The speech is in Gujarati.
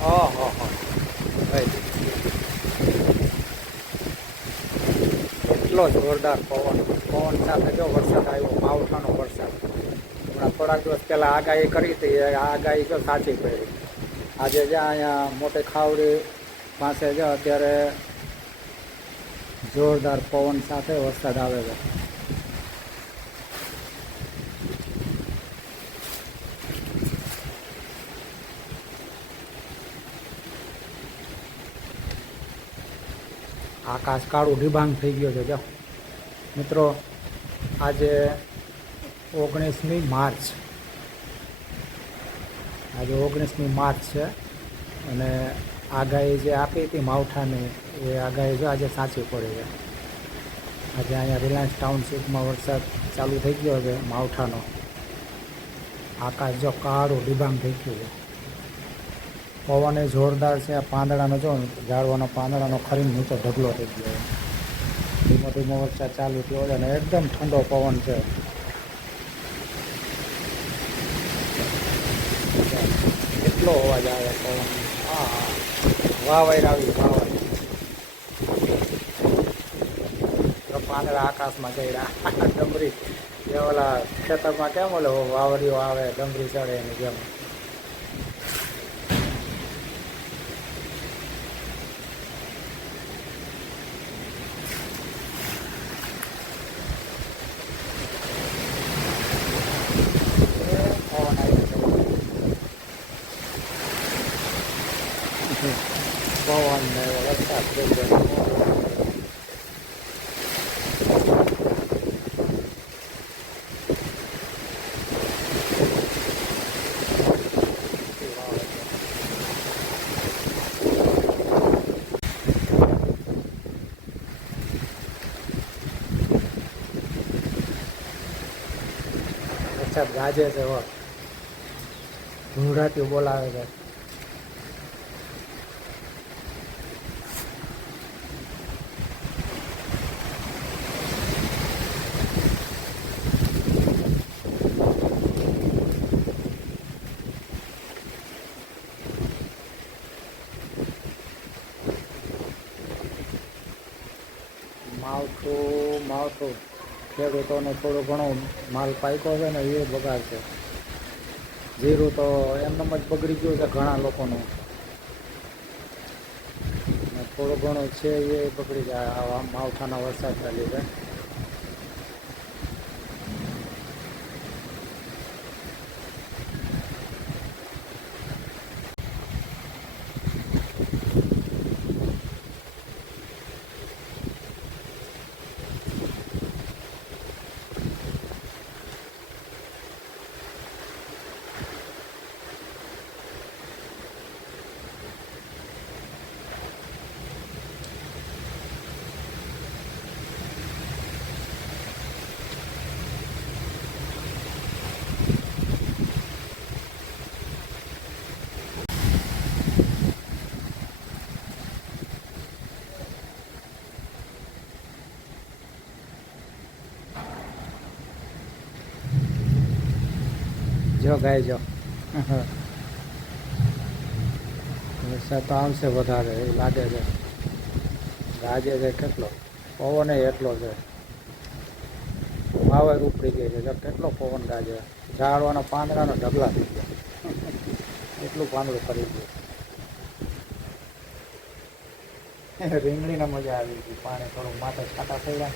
ઓહો હો ભાઈ, એટલો જોરદાર પવન. પવન સાથે જો વરસાદ આવ્યો, માવઠાનો વરસાદ. હમણાં થોડાક દિવસ પહેલાં આગાહી કરી હતી, એ આગાહી જો સાચી પડી. આજે જ્યાં અહીંયા મોટી ખાવડી પાસે જો અત્યારે જોરદાર પવન સાથે વરસાદ આવે છે. આકાશ કાળું ડિબાંગ થઈ ગયો છે. જો મિત્રો, આજે 19મી માર્ચ, આજે 19મી માર્ચ છે અને આગાહી જે આપી હતી માવઠાની, એ આગાહી જો આજે સાચી પડી છે. આજે અહીંયા રિલાયન્સ ટાઉનશીપમાં વરસાદ ચાલુ થઈ ગયો છે માવઠાનો. આકાશ જો કાળું ડિબાંગ થઈ ગયું છે. પવન એ જોરદાર છે. આ પાંદડાનો જો ઝાડવાનો પાંદડાનો ખરીને નીચે ઢગલો થઈ ગયો છે. ધીમો ધીમો વરસાદ ચાલુ થયો છે અને એકદમ ઠંડો પવન છે. કેટલો અવાજ આવે પવન. હા, વાવાઈ આવી વાવાઈ. પાંદડા આકાશમાં ગયા. ડમરી એ ઓલા ખેતરમાં કેમ ઓલે વાવડીઓ આવે, ડમરી ચડે એની જેમ. પવન આવી પવન ને વરસાદ થઈ ગયો. વરસાદ ગાજે છે. ધૂળાતી બોલાવે છે. માવઠું ખેડૂતોને થોડો ઘણો માલ પાક્યો છે ને એ બગાડશે. જીરું તો એમનેમ જ બગડી ગયું છે ઘણા લોકોનું. થોડું ઘણું છે એ બગડી જાય આવા માવઠાના વરસાદના લીધે. જો ગાય જો વરસાદ તો આવશે વધારે એવું લાગે છે. ગાજે છે કેટલો, પવન એટલો છે. વાવર ઉપડી ગઈ છે. કેટલો પવન ગાજે. ઝાડવાના પાંદડાનો ઢગલા થઈ ગયા. એટલું પાંદડું કરી ગયું. રીંગણીને મજા આવી ગઈ. પાણી થોડું માથે છાંટા થઈ ગયા.